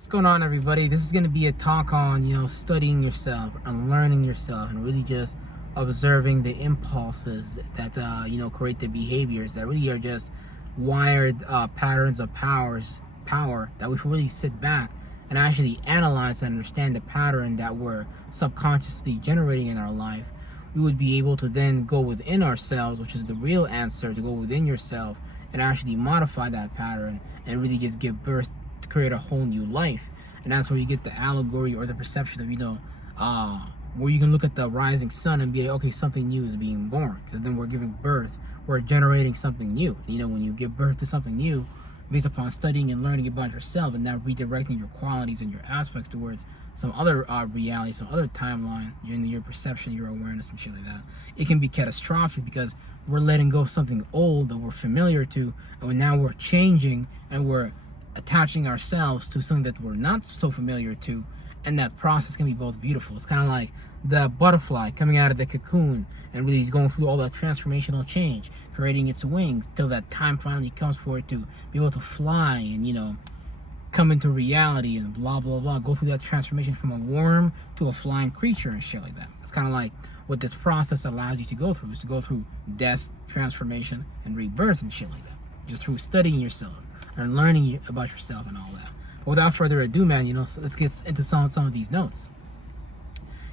What's going on, everybody? This is going to be a talk on, studying yourself, unlearning yourself, and really just observing the impulses that, create the behaviors that really are just wired patterns of power that we can really sit back and actually analyze and understand the pattern that we're subconsciously generating in our life. We would be able to then go within ourselves, which is the real answer, to go within yourself and actually modify that pattern and really just give birth to create a whole new life. And that's where you get the allegory or the perception of where you can look at the rising sun and be like, okay, something new is being born, because then we're giving birth, we're generating something new. When you give birth to something new based upon studying and learning about yourself and now redirecting your qualities and your aspects towards some other reality, some other timeline, your perception, your awareness, and shit like that, it can be catastrophic because we're letting go of something old that we're familiar to, and now we're changing and we're attaching ourselves to something that we're not so familiar to, and that process can be both beautiful. It's kind of like the butterfly coming out of the cocoon and really going through all that transformational change, creating its wings till that time finally comes for it to be able to fly and come into reality and blah blah blah, go through that transformation from a worm to a flying creature and shit like that. It's kind of like what this process allows you to go through, is to go through death, transformation, and rebirth and shit like that, just through studying yourself and learning about yourself and all that. But without further ado, man, let's get into some of these notes.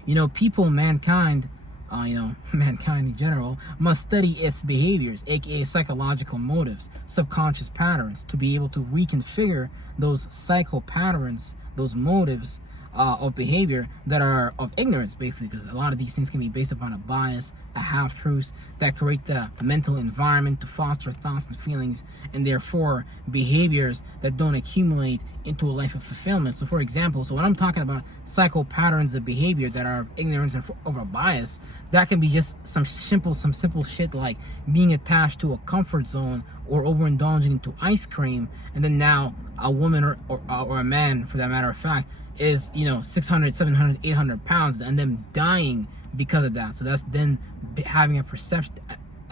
Mankind in general, must study its behaviors, aka psychological motives, subconscious patterns, to be able to reconfigure those psycho patterns, those motives of behavior that are of ignorance, basically, because a lot of these things can be based upon a bias, a half-truths that create the mental environment to foster thoughts and feelings, and therefore behaviors that don't accumulate into a life of fulfillment. So for example, when I'm talking about psycho patterns of behavior that are of ignorance and of a bias, that can be just some simple shit like being attached to a comfort zone or overindulging into ice cream, and then now a woman or a man, for that matter of fact, is 600, 700, 800 pounds and them dying because of that. So that's then having a perception,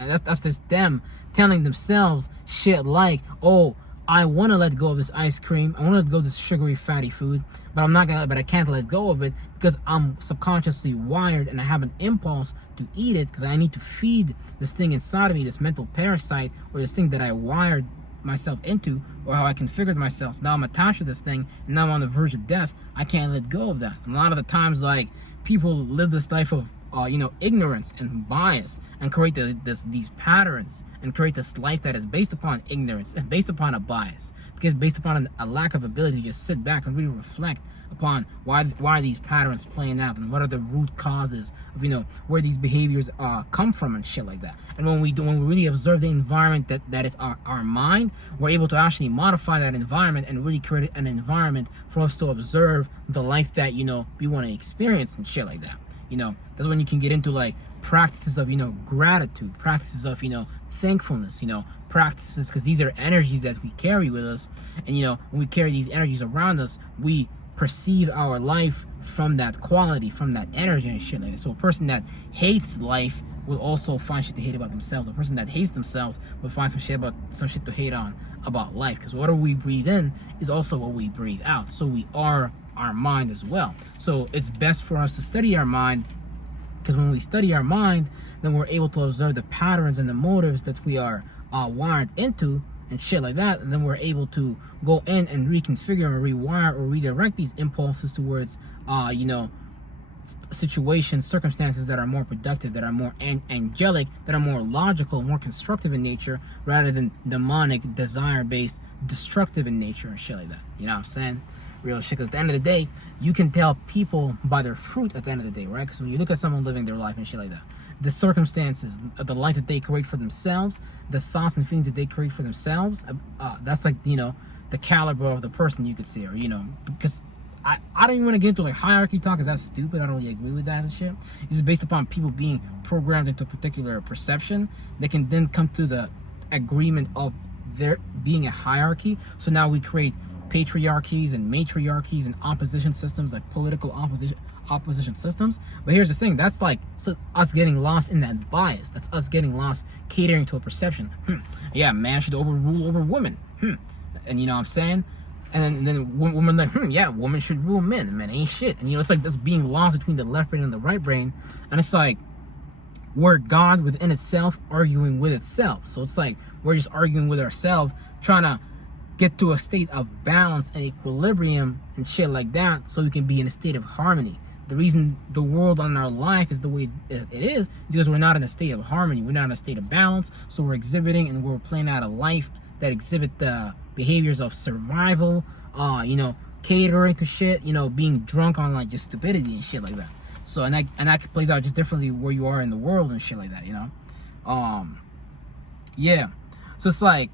and that's just them telling themselves shit like, oh, I want to let go of this ice cream, I want to let go of this sugary fatty food, but I can't let go of it because I'm subconsciously wired and I have an impulse to eat it because I need to feed this thing inside of me, this mental parasite, or this thing that I wired myself into, or how I configured myself. So now I'm attached to this thing and now I'm on the verge of death. I can't let go of that. And a lot of the times, like, people live this life of ignorance and bias and create these patterns and create this life that is based upon ignorance and based upon a bias, because based upon a lack of ability to just sit back and really reflect upon why are these patterns playing out and what are the root causes of where these behaviors come from and shit like that. And when we really observe the environment that is our mind, we're able to actually modify that environment and really create an environment for us to observe the life that we want to experience and shit like that. That's when you can get into like practices of gratitude, practices of thankfulness, practices, because these are energies that we carry with us, and when we carry these energies around us, we perceive our life from that quality, from that energy and shit like that. So a person that hates life will also find shit to hate about themselves. A person that hates themselves will find some shit to hate on about life, because whatever we breathe in is also what we breathe out. So we are our mind as well. So it's best for us to study our mind, because when we study our mind, then we're able to observe the patterns and the motives that we are wired into and shit like that, and then we're able to go in and reconfigure or rewire or redirect these impulses towards situations, circumstances that are more productive, that are more angelic, that are more logical, more constructive in nature, rather than demonic, desire-based, destructive in nature and shit like that. You know what I'm saying? Real shit. Because at the end of the day, you can tell people by their fruit at the end of the day, right? Because when you look at someone living their life and shit like that, the circumstances, the life that they create for themselves, the thoughts and feelings that they create for themselves, that's like the caliber of the person, you could say, or because I don't even want to get into like hierarchy talk, because that's stupid. I don't really agree with that and shit. It's just based upon people being programmed into a particular perception. They can then come to the agreement of there being a hierarchy. So now we create patriarchies and matriarchies and opposition systems, like political opposition systems. But here's the thing, that's like us getting lost in that bias. That's us getting lost catering to a perception. Yeah, man should overrule over woman. And you know what I'm saying? And then women like, yeah, women should rule men. Men ain't shit. And it's like this being lost between the left brain and the right brain. And it's like we're God within itself arguing with itself. So it's like we're just arguing with ourselves, trying to get to a state of balance and equilibrium and shit like that, so we can be in a state of harmony. The reason the world on our life is the way it is because we're not in a state of harmony. We're not in a state of balance. So we're exhibiting and we're playing out a life that exhibit the behaviors of survival, catering to shit, being drunk on like just stupidity and shit like that. So and that plays out just differently where you are in the world and shit like that, yeah. So it's like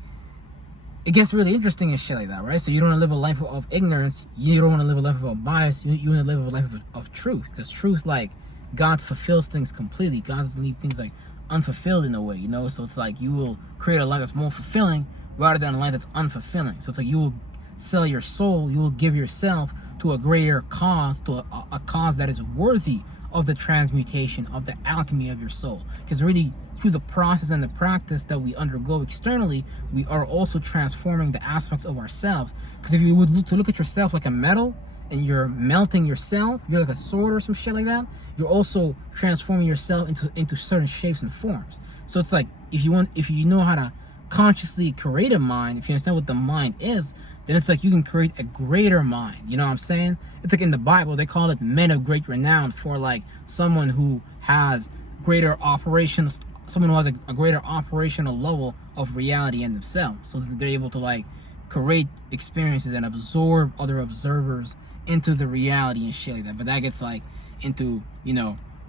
it gets really interesting and shit like that, right? So you don't want to live a life of ignorance. You don't want to live a life of bias. You want to live a life of truth, because truth, like, God fulfills things completely. God doesn't leave things like unfulfilled in a way, So it's like you will create a life that's more fulfilling rather than a life that's unfulfilling. So it's like you will sell your soul, you will give yourself to a greater cause, to a cause that is worthy of the transmutation, of the alchemy of your soul. Because really, through the process and the practice that we undergo externally, we are also transforming the aspects of ourselves. Because if you would look at yourself like a metal and you're melting yourself, you're like a sword or some shit like that, you're also transforming yourself into certain shapes and forms. So it's like if you know how to consciously create a mind, if you understand what the mind is, then it's like you can create a greater mind. You know what I'm saying? It's like in the Bible, they call it men of great renown, for like someone who has greater operations, someone who has a greater operational level of reality in themselves, so that they're able to like create experiences and absorb other observers into the reality and shit like that. But that gets like into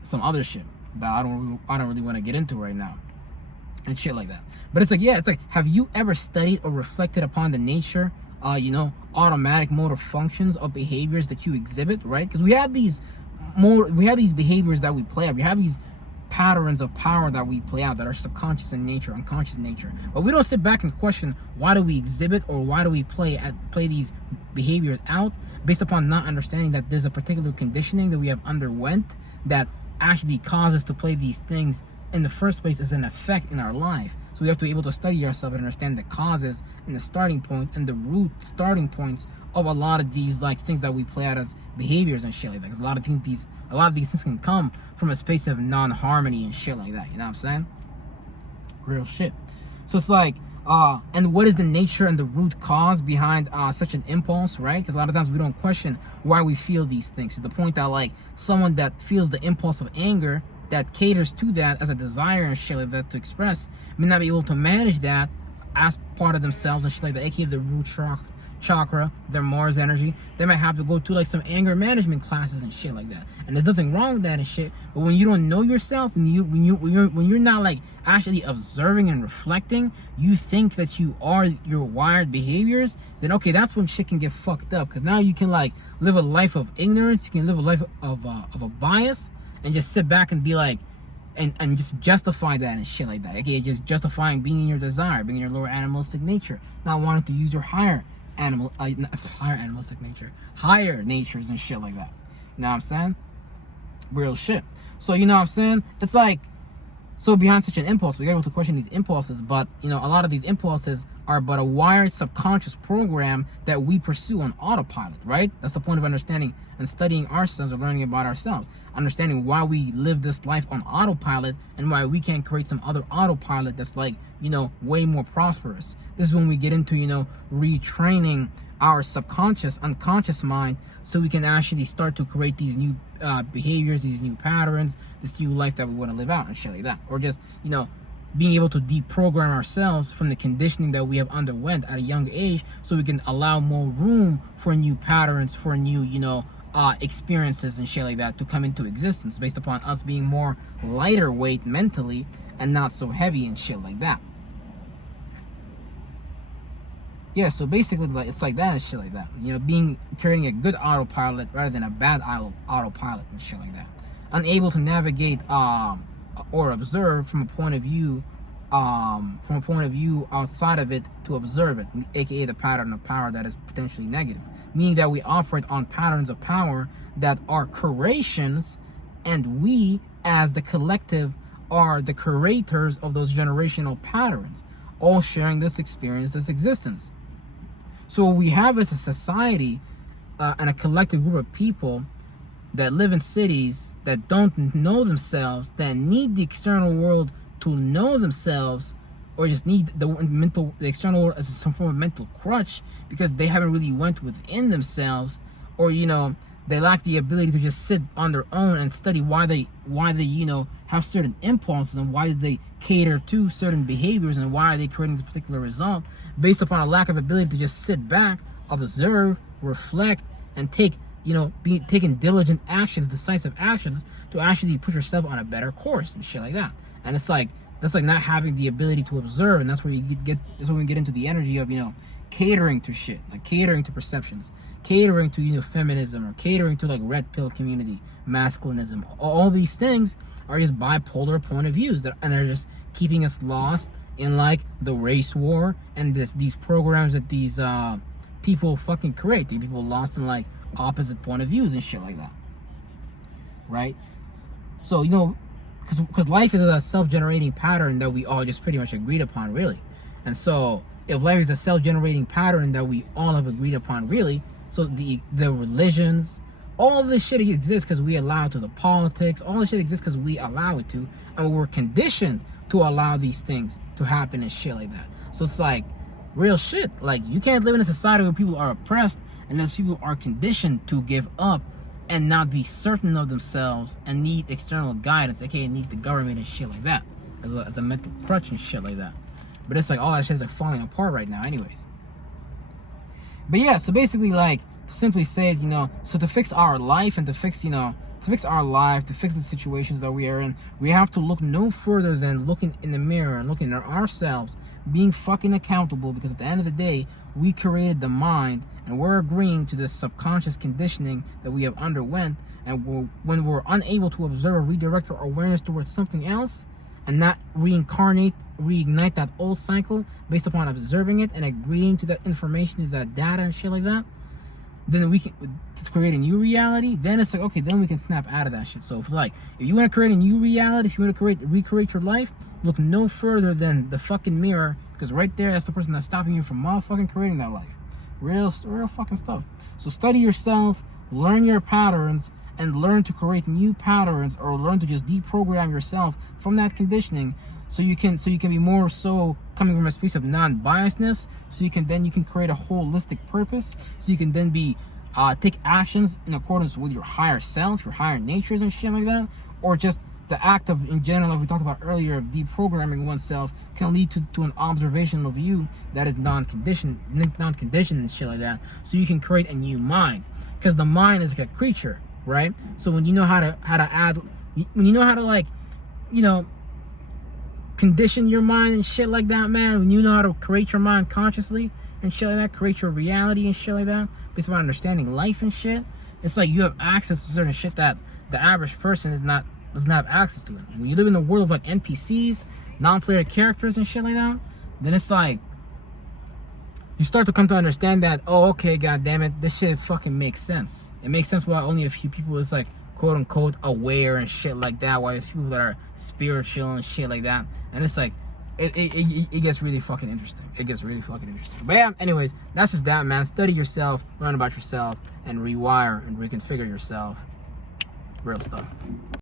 some other shit that I don't really want to get into right now and shit like that. But it's like, yeah, it's like, have you ever studied or reflected upon the nature, automatic motor functions of behaviors that you exhibit, right? Because we have these behaviors that we play out. We have these patterns of power that we play out that are subconscious in nature, unconscious in nature. But we don't sit back and question, why do we exhibit or why do we play these behaviors out, based upon not understanding that there's a particular conditioning that we have underwent that actually causes to play these things in the first place as an effect in our life. So we have to be able to study ourselves and understand the causes and the starting point and the root starting points of a lot of these like things that we play out as behaviors and shit like that. Because a lot of these things can come from a space of non-harmony and shit like that. You know what I'm saying? Real shit. So it's like, and what is the nature and the root cause behind such an impulse, right? Because a lot of times we don't question why we feel these things, to the point that like someone that feels the impulse of anger, that caters to that as a desire and shit like that to express, may not be able to manage that as part of themselves and shit like that, aka the root chakra, their Mars energy. They might have to go to like some anger management classes and shit like that. And there's nothing wrong with that and shit. But when you don't know yourself, when you're not like actually observing and reflecting, you think that you are your wired behaviors, then okay, that's when shit can get fucked up. Because now you can like live a life of ignorance, you can live a life of a bias, and just sit back and be like, and just justify that and shit like that. Okay, just justifying being in your desire, being in your lower animalistic nature, not wanting to use your higher animalistic nature, higher natures and shit like that. You know what I'm saying? Real shit. So you know what I'm saying? It's like, so behind such an impulse, we got able to question these impulses, but a lot of these impulses are but a wired subconscious program that we pursue on autopilot, right? That's the point of understanding and studying ourselves, or learning about ourselves, understanding why we live this life on autopilot and why we can't create some other autopilot that's like, way more prosperous. This is when we get into, retraining our subconscious, unconscious mind, so we can actually start to create these new behaviors, these new patterns, this new life that we want to live out and shit like that. Or just, being able to deprogram ourselves from the conditioning that we have underwent at a young age, so we can allow more room for new patterns, for new, experiences and shit like that to come into existence, based upon us being more lighter weight mentally and not so heavy and shit like that. Yeah, so basically it's like that and shit like that. Creating a good autopilot rather than a bad autopilot and shit like that. Unable to navigate or observe from a point of view outside of it to observe it, aka the pattern of power that is potentially negative. Meaning that we operate on patterns of power that are creations, and we as the collective are the creators of those generational patterns, all sharing this experience, this existence. So what we have is a society and a collective group of people that live in cities that don't know themselves, that need the external world to know themselves, or just need the external world as some form of mental crutch because they haven't really went within themselves, or they lack the ability to just sit on their own and study why they have certain impulses, and why they cater to certain behaviors, and why are they creating this particular result based upon a lack of ability to just sit back, observe, reflect, and taking diligent actions, decisive actions to actually put yourself on a better course and shit like that. And it's like that's like not having the ability to observe, and that's where that's when we get into the energy of catering to shit, like catering to perceptions, catering to feminism, or catering to like red pill community, masculinism. All these things are just bipolar point of views and are just keeping us lost in like the race war and these programs that these people fucking create. These people lost in like opposite point of views and shit like that, right? So because life is a self-generating pattern that we all just pretty much agreed upon, really. And so if life is a self-generating pattern that we all have agreed upon, really, so the religions, all this shit exists because we allow it to. The politics, all this shit exists because we allow it to, and we're conditioned to allow these things to happen and shit like that. So it's like real shit. Like, you can't live in a society where people are oppressed unless people are conditioned to give up and not be certain of themselves and need external guidance, aka need the government and shit like that as a mental crutch and shit like that. But it's like all that shit is like falling apart right now anyways. But yeah, so basically, like, to simply say it, so to fix our life and to fix the situations that we are in, we have to look no further than looking in the mirror and looking at ourselves, being fucking accountable, because at the end of the day, we created the mind, and we're agreeing to this subconscious conditioning that we have underwent. And when we're unable to observe or redirect our awareness towards something else, and not reignite that old cycle based upon observing it and agreeing to that information, to that data and shit like that, then we can to create a new reality. Then it's like, okay, then we can snap out of that shit. So if it's like, if you want to create a new reality, if you want to recreate your life, look no further than the fucking mirror, because right there, that's the person that's stopping you from motherfucking creating that life. Real fucking stuff. So study yourself, learn your patterns, and learn to create new patterns, or learn to just deprogram yourself from that conditioning, so you can be more so coming from a space of non-biasness, so you can create a holistic purpose, so you can then be take actions in accordance with your higher self, your higher natures and shit like that. Or just the act of, in general, like we talked about earlier, of deprogramming oneself can lead to an observational view that is non-conditioned and shit like that, so you can create a new mind. Because the mind is like a creature, right? So when you know how to add, when you know how to, like, condition your mind and shit like that, man, when you know how to create your mind consciously and shit like that, create your reality and shit like that, based on understanding life and shit, it's like you have access to certain shit that the average person doesn't have access to it. When you live in the world of like NPCs, non-player characters and shit like that, then it's like you start to come to understand that, oh, okay, god damn it, this shit fucking makes sense. It makes sense why only a few people is like quote unquote aware and shit like that, why there's people that are spiritual and shit like that. And it's like it gets really fucking interesting. It gets really fucking interesting. But yeah, anyways, that's just that, man. Study yourself, learn about yourself, and rewire and reconfigure yourself. Real stuff.